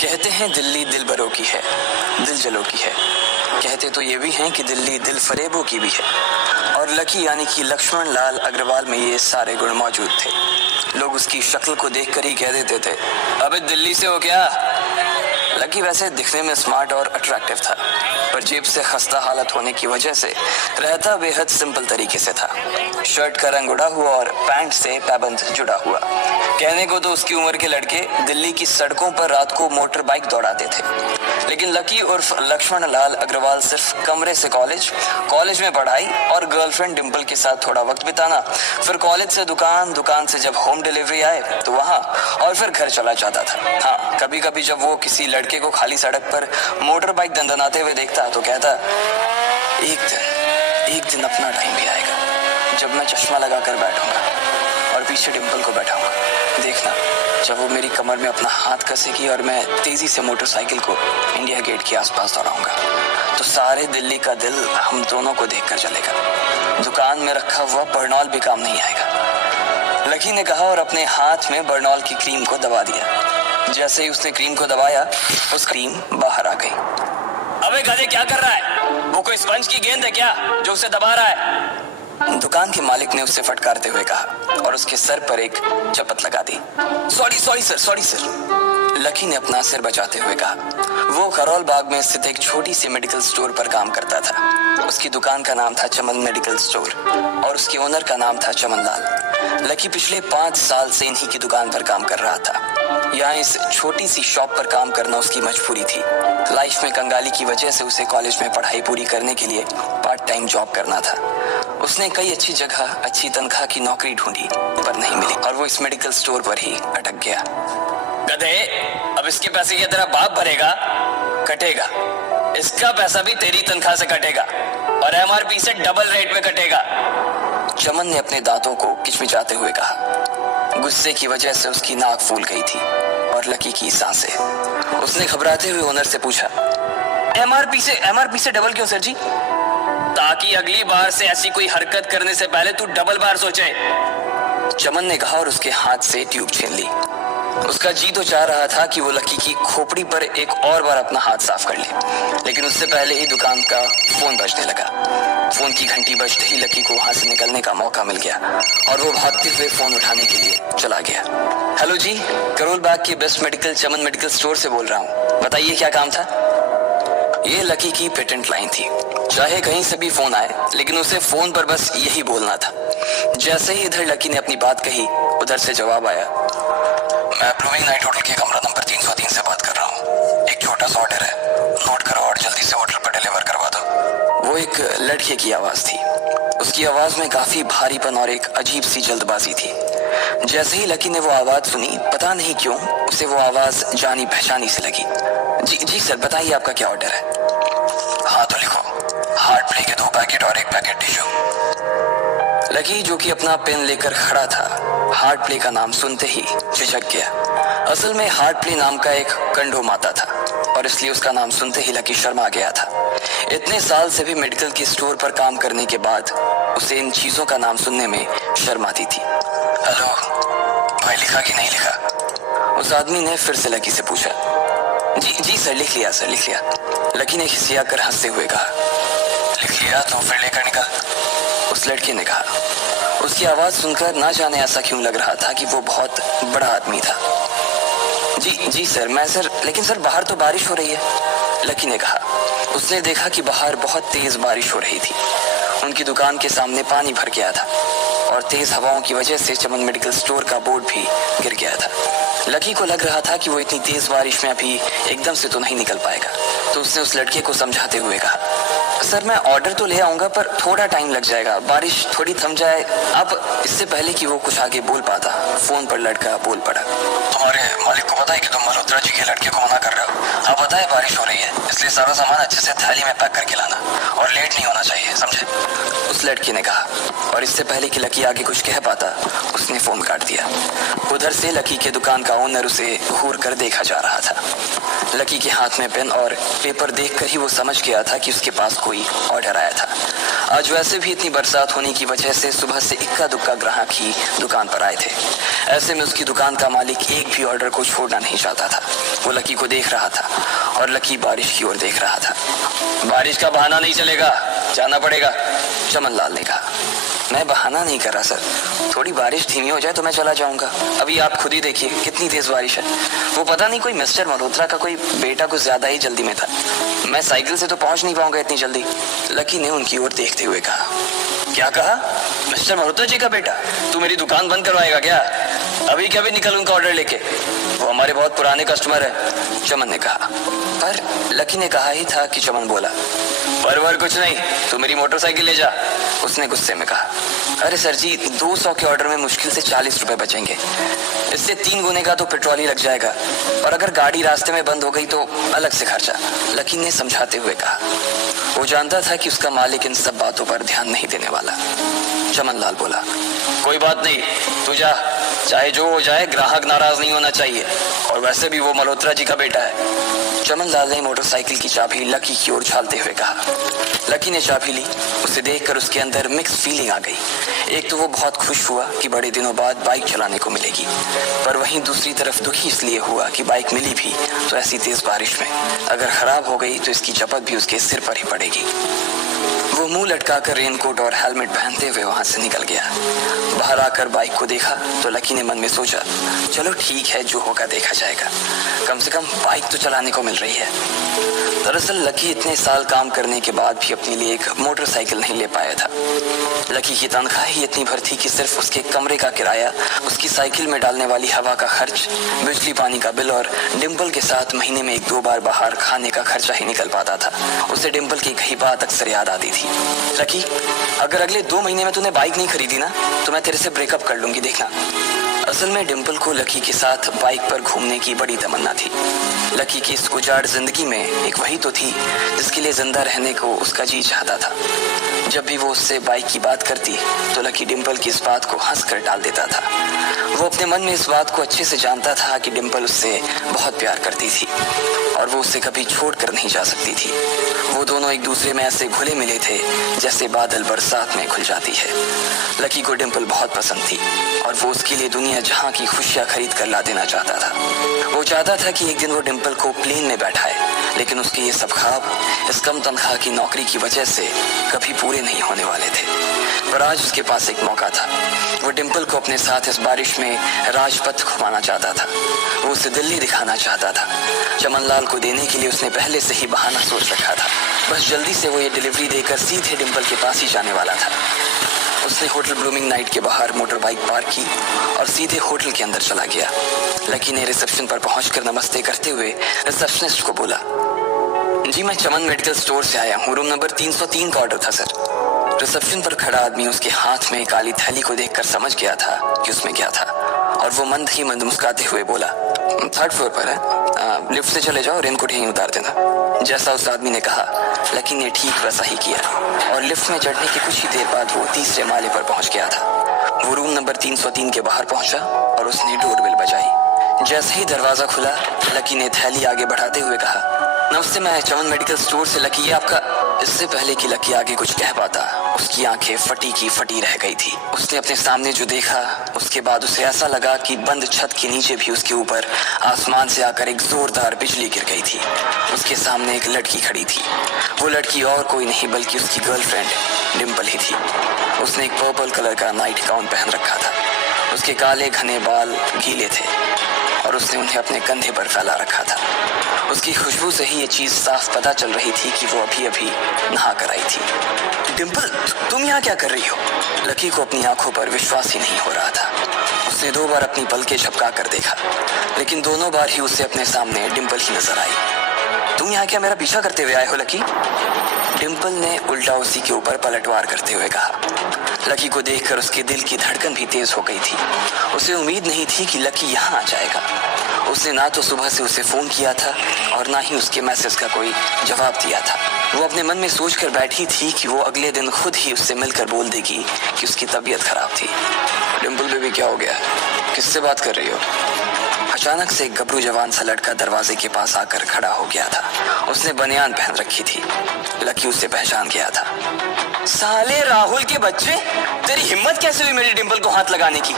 कहते हैं दिल्ली दिलबरों की है, दिल जलों की है। कहते तो ये भी हैं कि दिल्ली दिल फरेबों की भी है। और लकी यानी कि लक्ष्मण लाल अग्रवाल में ये सारे गुण मौजूद थे। लोग उसकी शक्ल को देखकर ही कह देते थे, अबे दिल्ली से हो क्या? लकी वैसे दिखने में स्मार्ट और अट्रैक्टिव था, पर जेब से खस्ता हालत होने की वजह से रहता बेहद सिंपल तरीके से था। शर्ट का रंग उड़ा हुआ और पैंट से पैबंद जुड़ा हुआ। कहने को तो उसकी उम्र के लड़के दिल्ली की सड़कों पर रात को मोटर बाइक दौड़ाते थे, लेकिन लकी उर्फ लक्ष्मण लाल अग्रवाल सिर्फ कमरे से कॉलेज में पढ़ाई और गर्लफ्रेंड डिम्पल के साथ थोड़ा वक्त बिताना, फिर कॉलेज से दुकान, दुकान से जब होम डिलीवरी आए तो वहाँ, और फिर घर चला जाता था। हाँ, कभी कभी जब वो किसी लड़के को खाली सड़क पर मोटर बाइक दंदनाते हुए देखता तो कहता, एक दिन अपना टाइम भी आएगा जब मैं चश्मा लगाकर बैठूंगा और पीछे डिम्पल को बैठाऊंगा। देखना, जब वो मेरी कमर में अपना हाथ कसेगी और मैं तेजी से मोटरसाइकिल को इंडिया गेट के आसपास दौड़ाऊंगा, तो सारे दिल्ली का दिल हम दोनों को देखकर चलेगा। दुकान में रखा हुआ बर्नॉल भी काम नहीं आएगा। लकी ने कहा और अपने हाथ में बर्नॉल की क्रीम को दबा दिया। जैसे ही उसने क्रीम को दबाया, उस क्रीम बाहर आ गई। अबे गधे, क्या कर रहा है? वो कोई स्पंज की गेंद है क्या जो उसे दबा रहा है? दुकान के मालिक ने उससे फटकारते हुए कहा और उसके सर पर एक चपत लगा दी। Sorry sir. लकी ने अपना सिर बचाते हुए कहा। वो करोल बाग में स्थित एक छोटी सी मेडिकल स्टोर पर काम करता था। उसकी दुकान का नाम था चमन मेडिकल स्टोर और उसके ओनर का नाम था चमन लाल। लकी पिछले 5 साल से इन्हीं की दुकान पर काम कर रहा था। यहाँ इस छोटी सी शॉप पर काम करना उसकी मजबूरी थी। लाइफ में कंगाली की वजह से उसे कॉलेज में पढ़ाई पूरी करने के लिए पार्ट टाइम जॉब करना था। उसने कई अच्छी जगह अच्छी तनख्वाह की नौकरी ढूंढी, पर नहीं मिली और वो इस मेडिकल स्टोर पर ही अटक गया। गधे, अब इसके पैसे ये तेरा बाप भरेगा? कटेगा। इसका पैसा भी तेरी तनख्वाह से कटेगा और एमआरपी से डबल रेट में कटेगा। चमन ने अपने दांतों को किचमिचाते हुए कहा। गुस्से की वजह से उसकी नाक फूल गई थी और लकी की सांसें। उसने घबराते हुए ओनर से पूछा, एमआरपी से डबल क्यों सर जी? ताकि अगली बार से ऐसी कोई हरकत करने से पहले तू डबल बार सोचे। चमन ने कहा और उसके हाथ से ट्यूब छीन ली। उसका जी तो चाह रहा था कि वो लकी की खोपड़ी पर एक और बार अपना हाथ साफ कर ले, लेकिन उससे पहले ही दुकान का फोन बजने लगा। फोन की घंटी बजते ही लकी को वहां से निकलने का मौका मिल गया और वो भागते हुए फोन उठाने के लिए चला गया। हेलो जी, करोल बाग के बेस्ट मेडिकल चमन मेडिकल स्टोर से बोल रहा हूँ, बताइए क्या काम था? ये लकी की पेटेंट लाइन थी। चाहे कहीं से भी फोन आए, लेकिन उसे फोन पर बस यही बोलना था। जैसे ही इधर लकी ने अपनी बात कही, उधर से जवाब आया, मैं ब्लूमिंग नाइट होटल के कमरा नंबर 303 से बात कर रहा हूँ। एक छोटा सा ऑर्डर है, नोट करो और जल्दी से होटल पर डिलीवर करवा दो। वो एक लड़के की आवाज थी। उसकी आवाज में काफी भारीपन और एक अजीब सी जल्दबाजी थी। जैसे ही लकी ने वो आवाज सुनी, पता नहीं क्यों उसे वो आवाज जानी पहचानी सी लगी। जी सर, बताइए आपका क्या ऑर्डर है? हाँ तो लिखो, हार्ट प्ले के 2 पैकेट और 1 पैकेट टिश्यू। लकी, जो कि अपना पेन लेकर खड़ा था, हार्ट प्ले का नाम सुनते ही झिझक गया। असल में हार्ट प्ले नाम का एक कंडो माता था और इसलिए उसका नाम सुनते ही लकी शर्मा गया था। इतने साल से भी मेडिकल के स्टोर पर काम करने के बाद उसे इन चीजों का नाम सुनने में शर्म आती थी। हेलो भाई, लिखा कि नहीं लिखा? उस आदमी ने फिर से लकी से पूछा। जी सर, लिख लिया सर, लिख लिया। लकी ने खिसिया कर हंसते हुए कहा। लिख लिया तो फिर लेकर निकल, उस लड़के ने कहा। उसकी आवाज सुनकर ना जाने ऐसा क्यों लग रहा था कि वो बहुत बड़ा आदमी था। जी सर, मैं सर, लेकिन सर बाहर तो बारिश हो रही है, लकी ने कहा। उसने देखा कि बाहर बहुत तेज बारिश हो रही थी। उनकी दुकान के सामने पानी भर गया था और तेज हवाओं की वजह से चमन मेडिकल स्टोर का बोर्ड भी गिर गया था। लकी को लग रहा था कि वो इतनी तेज बारिश में अभी एकदम से तो नहीं निकल पाएगा, तो उसने उस लड़के को समझाते हुए कहा, सर मैं ऑर्डर तो ले आऊंगा पर थोड़ा टाइम लग जाएगा, बारिश थोड़ी थम जाए। अब इससे पहले कि वो कुछ आगे बोल पाता, फोन पर लड़का बोल पड़ा। तुम्हारे मालिक को पता है कि तुम मल्होत्रा जी के लड़के को मना कर रहे हो? हाँ पता है, बारिश हो रही है, इसलिए सारा सामान अच्छे से थैली में पैक करके लाना और लेट नहीं होना चाहिए, समझे? उस लड़के ने कहा और इससे पहले कि लकी आगे कुछ कह पाता, उसने फोन काट दिया। उधर से लकी के दुकान का ओनर उसे घूर कर देखा जा रहा था। लकी के हाथ में पेन और पेपर देखकर ही वो समझ गया था कि उसके पास कोई ऑर्डर आया था। आज वैसे भी इतनी बरसात होने की वजह से सुबह से इक्का दुक्का ग्राहक ही दुकान पर आए थे। ऐसे में उसकी दुकान का मालिक एक भी ऑर्डर को छोड़ना नहीं चाहता था। वो लकी को देख रहा था और लकी बारिश की ओर देख रहा था। बारिश का बहाना नहीं चलेगा, जाना पड़ेगा, चमन लाल ने कहा। मैं बहाना नहीं कर रहा सर, थोड़ी बारिश धीमी हो जाए तो मैं चला जाऊंगा। अभी आप खुद ही देखिए कितनी तेज बारिश है। वो पता नहीं कोई मिस्टर मल्होत्रा का कोई बेटा कुछ ज्यादा ही जल्दी में था। मैं साइकिल से तो पहुंच नहीं पाऊंगा इतनी जल्दी। लकी ने उनकी ओर देखते हुए कहा। क्या कहा? मिस्टर मल्होत्रा जी का बेटा? तू मेरी दुकान बंद करवाएगा क्या? अभी क्या भी निकल उनका ऑर्डर लेके, वो हमारे बहुत पुराने कस्टमर है, चमन ने कहा। पर लकी ने कहा ही था कि चमन बोला। पर कुछ नहीं, तू मेरी मोटरसाइकिल ले जा, उसने गुस्से में कहा। अरे सर जी, 200 के ऑर्डर में मुश्किल से 40 रुपए बचेंगे, इससे 3 गुने का तो पेट्रोल ही लग जाएगा, और अगर गाड़ी रास्ते में बंद हो गई तो अलग से खर्चा, लकी ने समझाते हुए कहा। वो जानता था कि उसका मालिक इन सब बातों पर ध्यान नहीं देने वाला। चमन लाल बोला, कोई बात नहीं, तू जा, चाहे जो हो जाए ग्राहक नाराज नहीं होना चाहिए, और वैसे भी वो मल्होत्रा जी का बेटा है। चमन लाल ने मोटरसाइकिल की चाबी लकी की ओर उछालते हुए कहा। लकी ने चाबी ली। उसे देखकर उसके अंदर मिक्स फीलिंग आ गई। एक तो वो बहुत खुश हुआ कि बड़े दिनों बाद बाइक चलाने को मिलेगी, पर वहीं दूसरी तरफ दुखी इसलिए हुआ कि बाइक मिली भी तो ऐसी तेज बारिश में, अगर खराब हो गई तो इसकी चपत भी उसके सिर पर ही पड़ेगी। वो मुंह लटकाकर रेनकोट और हेलमेट पहनते हुए वहां से निकल गया। बाहर आकर बाइक को देखा तो लकी ने मन में सोचा, चलो ठीक है, जो होगा देखा जाएगा, कम से कम बाइक तो चलाने को मिल रही है। दरअसल लकी इतने साल काम करने के बाद भी अपने लिए एक मोटरसाइकिल नहीं ले पाया था। लकी की तनख्वाह ही इतनी भर थी कि सिर्फ उसके कमरे का किराया, उसकी साइकिल में डालने वाली हवा का खर्च, बिजली पानी का बिल और डिम्पल के साथ महीने में 1-2 बार बाहर खाने का खर्चा ही निकल पाता था। उसे डिम्पल की कही बात अक्सर याद आती थी। लकी, अगर अगले 2 महीने में तूने बाइक नहीं खरीदी ना तो मैं तेरे से ब्रेकअप कर लूंगी, देखना। असल में डिम्पल को लकी के साथ बाइक पर घूमने की बड़ी तमन्ना थी। लकी की इस उजाड़ जिंदगी में एक वही तो थी जिसके लिए जिंदा रहने को उसका जी चाहता था। जब भी वो उससे बाइक की बात करती तो लकी डिम्पल की इस बात को हंस कर टाल देता था। वो अपने मन में इस बात को अच्छे से जानता था कि डिम्पल उससे बहुत प्यार करती थी और वो उससे कभी छोड़ कर नहीं जा सकती थी। वो दोनों एक दूसरे में ऐसे घुले मिले थे जैसे बादल बरसात में घुल जाती है। लकी को डिम्पल बहुत पसंद थी और वो उसके लिए दुनिया जहां की खुशियां खरीद कर ला देना चाहता था। वो चाहता था कि एक दिन वो डिम्पल को प्लेन में बैठाए, लेकिन उसके ये सब ख्वाब इस कम तनख्वाह की नौकरी की वजह से कभी पूरे नहीं होने वाले थे। पर आज उसके पास एक मौका था। वो डिम्पल को अपने साथ इस बारिश में राजपथ घुमाना चाहता था। वो उसे दिल्ली दिखाना चाहता था। चमन लाल को देने के लिए उसने पहले से ही बहाना सोच रखा था। बस जल्दी से वो ये डिलीवरी देकर सीधे डिम्पल के पास ही जाने वाला था। उसने होटल ब्लूमिंग नाइट के बाहर मोटर बाइक पार्क की और सीधे होटल के अंदर चला गया। लकी ने रिसेप्शन पर पहुंचकर नमस्ते करते हुए रिसेप्शनिस्ट को बोला, जी मैं चमन मेडिकल स्टोर से आया हूँ, रूम नंबर 303 का ऑर्डर था सर। रिसेप्शन पर खड़ा आदमी उसके हाथ में काली थैली को देखकर समझ गया था कि उसमें क्या था और वो मंद ही मंद मुस्कुराते हुए बोला, 3rd फ्लोर पर है, लिफ्ट से चले जाओ, रेनकोट यहीं उतार देना। जैसा उस आदमी ने कहा लकी ने ठीक वैसा ही किया और लिफ्ट में चढ़ने के कुछ ही देर बाद वो 3रे माले पर पहुंच गया था। वो रूम नंबर 303 के बाहर पहुंचा और उसने डोरबेल बजाई। जैसे ही दरवाजा खुला लकी ने थैली आगे बढ़ाते हुए कहा, नमस्ते, मैं चमन मेडिकल स्टोर से लकी, ये आपका। इससे पहले कि लकी आगे कुछ कह पाता उसकी आंखें फटी की फटी रह गई थी। उसने अपने सामने जो देखा उसके बाद उसे ऐसा लगा कि बंद छत के नीचे भी उसके ऊपर आसमान से आकर एक जोरदार बिजली गिर गई थी। उसके सामने एक लड़की खड़ी थी। वो लड़की और कोई नहीं बल्कि उसकी गर्लफ्रेंड डिम्पल ही थी। उसने एक पर्पल कलर का नाइट गाउन पहन रखा था। उसके काले घने बाल गीले थे और उसने उन्हें अपने कंधे पर फैला रखा था। उसकी खुशबू से ही ये चीज साफ पता चल रही थी कि वो अभी अभी नहा कर आई थी। डिम्पल, तुम यहाँ क्या कर रही हो? लकी को अपनी आंखों पर विश्वास ही नहीं हो रहा था। उसने 2 बार अपनी पलकें झपका कर देखा, लेकिन दोनों बार ही उसे अपने सामने डिम्पल ही नजर आई। तुम यहाँ क्या मेरा पीछा करते हुए आए हो लकी? डिम्पल ने उल्टा उसी के ऊपर पलटवार करते हुए कहा। लकी को देखकर उसके दिल की धड़कन भी तेज हो गई थी। उसे उम्मीद नहीं थी कि लकी यहाँ आ जाएगा। उसने ना तो सुबह से उसे फोन किया था और ना ही उसके मैसेज का कोई जवाब दिया था। वो अपने मन में सोचकर बैठी थी कि वो अगले दिन खुद ही उससे मिलकर बोल देगी कि उसकी तबीयत खराब थी। डिम्पल बेबी, क्या हो गया? किससे बात कर रही हो? अचानक से एक गबरू जवान सा लड़का दरवाजे के पास आकर खड़ा हो गया था। उसने बनियान पहन रखी थी। लकी उसे पहचान गया था। साले राहुल के बच्चे, तेरी हिम्मत कैसे हुई मेरी डिम्पल को हाथ लगाने की?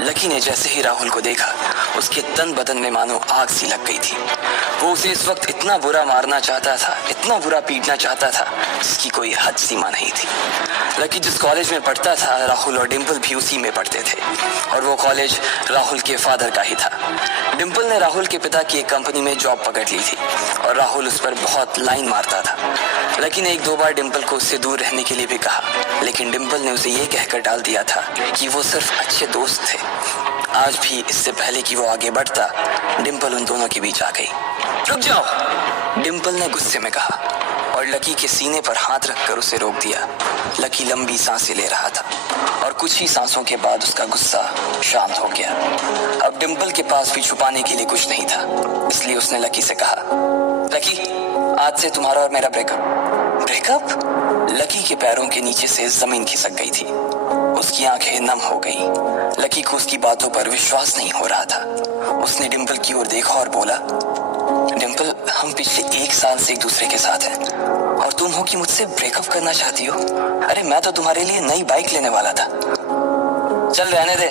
लकी ने जैसे ही राहुल को देखा, उसके तन बदन में मानो आग सी लग गई थी। वो उसे इस वक्त इतना बुरा मारना चाहता था, इतना बुरा पीटना चाहता था, जिसकी कोई हद सीमा नहीं थी। लकी जिस कॉलेज में पढ़ता था, राहुल और डिम्पल भी उसी में पढ़ते थे, और वो कॉलेज राहुल के फादर का ही था। डिम्पल ने राहुल के पिता की एक कंपनी में जॉब पकड़ ली थी, और राहुल उस पर बहुत लाइन मारता था। लकी ने 1-2 बार डिम्पल को उससे दूर रहने के लिए भी कहा, लेकिन डिम्पल ने उसे ये कहकर टाल दिया था कि वो सिर्फ अच्छे दोस्त थे। आज भी इससे पहले कि वो आगे बढ़ता, डिम्पल उन दोनों के बीच आ गई। रुक जाओ, डिम्पल ने गुस्से में कहा, और लकी के सीने पर हाथ रखकर उसे रोक दिया। लकी लंबी सांसें ले रहा था, और कुछ ही सांसों के बाद उसका गुस्सा शांत हो गया। अब डिम्पल के पास भी छुपाने के लिए कुछ नहीं था, इसलिए उसने लकी से कहा, लकी, आज से तुम्हारा और मेरा ब्रेकअप? लकी के पैरों के नीचे से जमीन खिसक गई थी। उसकी आंखें नम हो गई। लकी को उसकी बातों पर विश्वास नहीं हो रहा था। उसने डिम्पल की ओर देखा और बोला, डिम्पल, हम पिछले 1 साल से एक दूसरे के साथ हैं, और तुम हो कि मुझसे ब्रेकअप करना चाहती हो? अरे मैं तो तुम्हारे लिए नई बाइक लेने वाला था। चल रहने दे,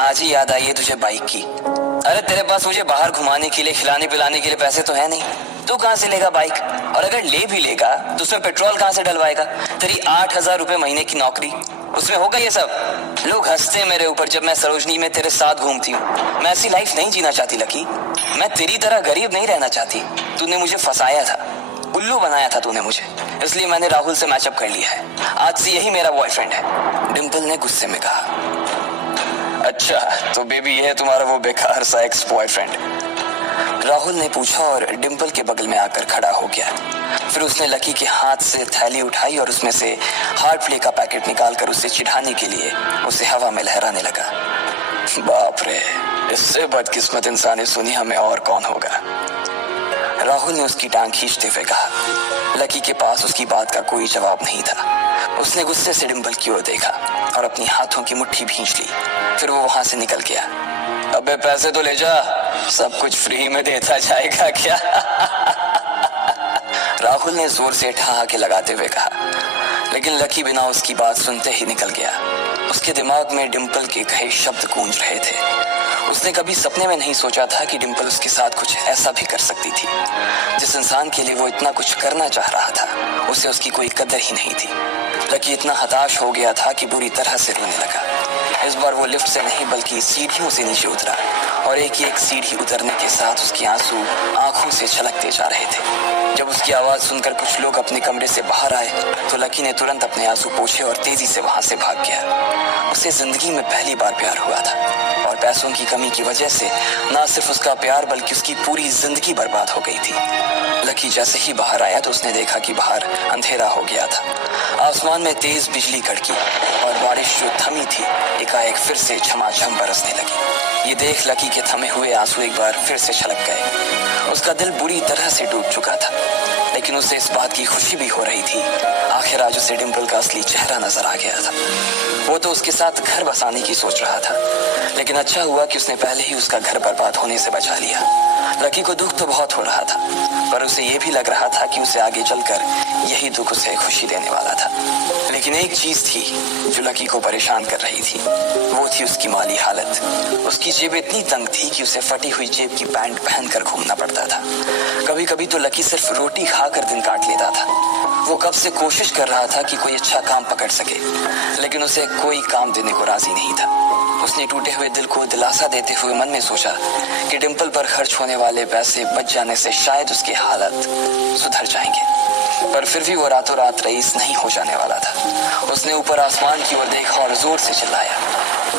आज ही याद आई है तुझे बाइक की। अरे तेरे पास मुझे बाहर घुमाने के लिए, खिलाने पिलाने के लिए पैसे तो है नहीं, तू कहाँ से लेगा बाइक? और अगर ले भी लेगा तो उसमें पेट्रोल कहाँ से डलवाएगा? तेरी 8,000 रुपए महीने की नौकरी, उसमें होगा ये सब? लोग हंसते मेरे ऊपर जब मैं सरोजनी में तेरे साथ घूमती हूँ। मैं ऐसी लाइफ नहीं जीना चाहती लकी। मैं तेरी तरह गरीब नहीं रहना चाहती। तूने मुझे फंसाया था, उल्लू बनाया था तूने मुझे, इसलिए मैंने राहुल से मैचअप कर लिया है। आज से यही मेरा बॉयफ्रेंड है, डिम्पल ने गुस्से में कहा। अच्छा, तो बेबी ये है तुम्हारा वो बेकार सा एक्स बॉयफ्रेंड? राहुल ने पूछा और डिम्पल के बगल में आकर खड़ा हो गया। फिर उसने लकी के हाथ से थैली उठाई और उसमें से हार्ड प्ले का पैकेट निकालकर उसे चिढ़ाने के लिए उसे हवा में लहराने लगा। बाप रे, इससे बदकिस्मत इंसान सुनी हमें और कौन होगा? राहुल ने उसकी टांग खींचते हुए कहा। लकी के पास उसकी बात का कोई जवाब नहीं था। उसने गुस्से से डिम्पल की ओर देखा और अपनी हाथों की मुट्ठी भींच ली। फिर वो वहां से निकल गया। अबे पैसे तो ले जा, सब कुछ फ्री में देता जाएगा क्या? राहुल ने जोर से ठहाके लगाते हुए कहा, लेकिन लकी बिना उसकी बात सुनते ही निकल गया। उसके दिमाग में डिम्पल के कहे शब्द गूंज रहे थे। उसने कभी सपने में नहीं सोचा था कि डिम्पल उसके साथ कुछ ऐसा भी कर सकती थी। जिस इंसान के लिए वो इतना कुछ करना चाह रहा था, उसे उसकी कोई कदर ही नहीं थी। लकी इतना हताश हो गया था कि बुरी तरह से रोने लगा। इस बार वो लिफ्ट से नहीं बल्कि सीढ़ियों से नीचे उतरा, और एक एक सीढ़ी उतरने के साथ उसके आंसू आंखों से छलकते जा रहे थे। जब उसकी आवाज सुनकर कुछ लोग अपने कमरे से बाहर आए तो लकी ने तुरंत अपने आंसू पोंछे और तेजी से वहां से भाग गया। उसे जिंदगी में पहली बार प्यार हुआ था, और पैसों की कमी की वजह से न सिर्फ उसका प्यार बल्कि उसकी पूरी जिंदगी बर्बाद हो गई थी। लकी जैसे ही बाहर आया तो उसने देखा कि बाहर अंधेरा हो गया था। आसमान में तेज बिजली कड़की और बारिश जो थमी थी एकाएक फिर से झमाझम बरसने लगी। ये देख लकी के थमे हुए आंसू एक बार फिर से छलक गए। उसका दिल बुरी तरह से डूब चुका था, लेकिन उसे इस बात की खुशी भी हो रही थी। आखिर आज उसे डिम्पल का असली चेहरा नजर आ गया था। वो तो उसके साथ घर बसाने की सोच रहा था, लेकिन अच्छा हुआ कि उसने पहले ही उसका घर बर्बाद होने से बचा लिया। लकी को दुख तो बहुत हो रहा था, पर उसे ये भी लग रहा था कि उसे आगे चलकर यही दुख उसे खुशी देने वाला था। लेकिन एक चीज थी जो लकी को परेशान कर रही थी, वो थी उसकी माली हालत। उसकी जेब इतनी तंग थी कि उसे फटी हुई जेब की पैंट पहनकर घूमना पड़ता था। कभी कभी तो लकी सिर्फ रोटी खाकर दिन काट लेता था। वो कब से कोशिश कर रहा था कि कोई अच्छा काम पकड़ सके, लेकिन उसे कोई काम देने को राजी नहीं था। उसने टूटे हुए दिल को दिलासा देते हुए मन में सोचा कि डिम्पल पर खर्च होने वाले पैसे बच जाने से शायद उसकी हालत सुधर जाएंगे, पर फिर भी वो रातों रात रईस नहीं हो जाने वाला था। उसने ऊपर आसमान की ओर देखा और जोर से चिल्लाया,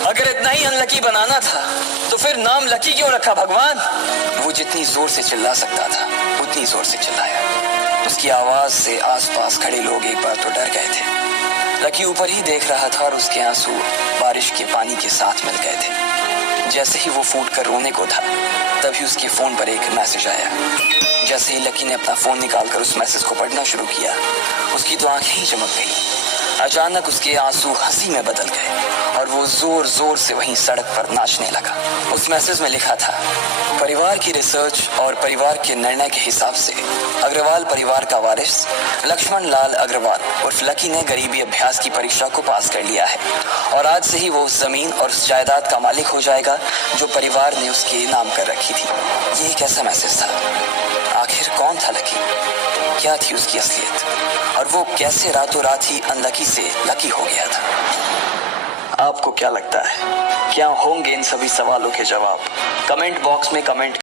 अगर इतना ही अनलकी बनाना था तो फिर नाम लकी क्यों रखा भगवान? वो जितनी जोर से चिल्ला सकता था उतनी जोर से चिल्लाया। उसकी आवाज से आसपास खड़े लोग एक बार तो डर गए थे। लकी ऊपर ही देख रहा था और उसके आंसू बारिश के पानी के साथ मिल गए थे। जैसे ही वो फूट कर रोने को था, तभी उसके फोन पर एक मैसेज आया। जैसे ही लकी ने अपना फोन निकालकर उस मैसेज को पढ़ना शुरू किया, उसकी तो आंखें ही चमक गई। अचानक उसके आंसू हंसी में बदल गए और वो जोर जोर से वहीं सड़क पर नाचने लगा। उस मैसेज में लिखा था, परिवार की रिसर्च और परिवार के निर्णय के हिसाब से अग्रवाल परिवार का वारिस लक्ष्मण लाल अग्रवाल उर्फ लकी ने गरीबी अभ्यास की परीक्षा को पास कर लिया है और आज से ही वो उस जमीन और उस जायदाद का मालिक हो जाएगा जो परिवार ने उसके नाम कर रखी थी। ये एक ऐसा मैसेज था। आखिर कौन था लकी, क्या थी उसकी असलियत और वो कैसे रातों रात ही अनलकी से लकी हो गया था? आपको क्या लगता है, क्या होंगे इन सभी सवालों के जवाब? कमेंट बॉक्स में कमेंट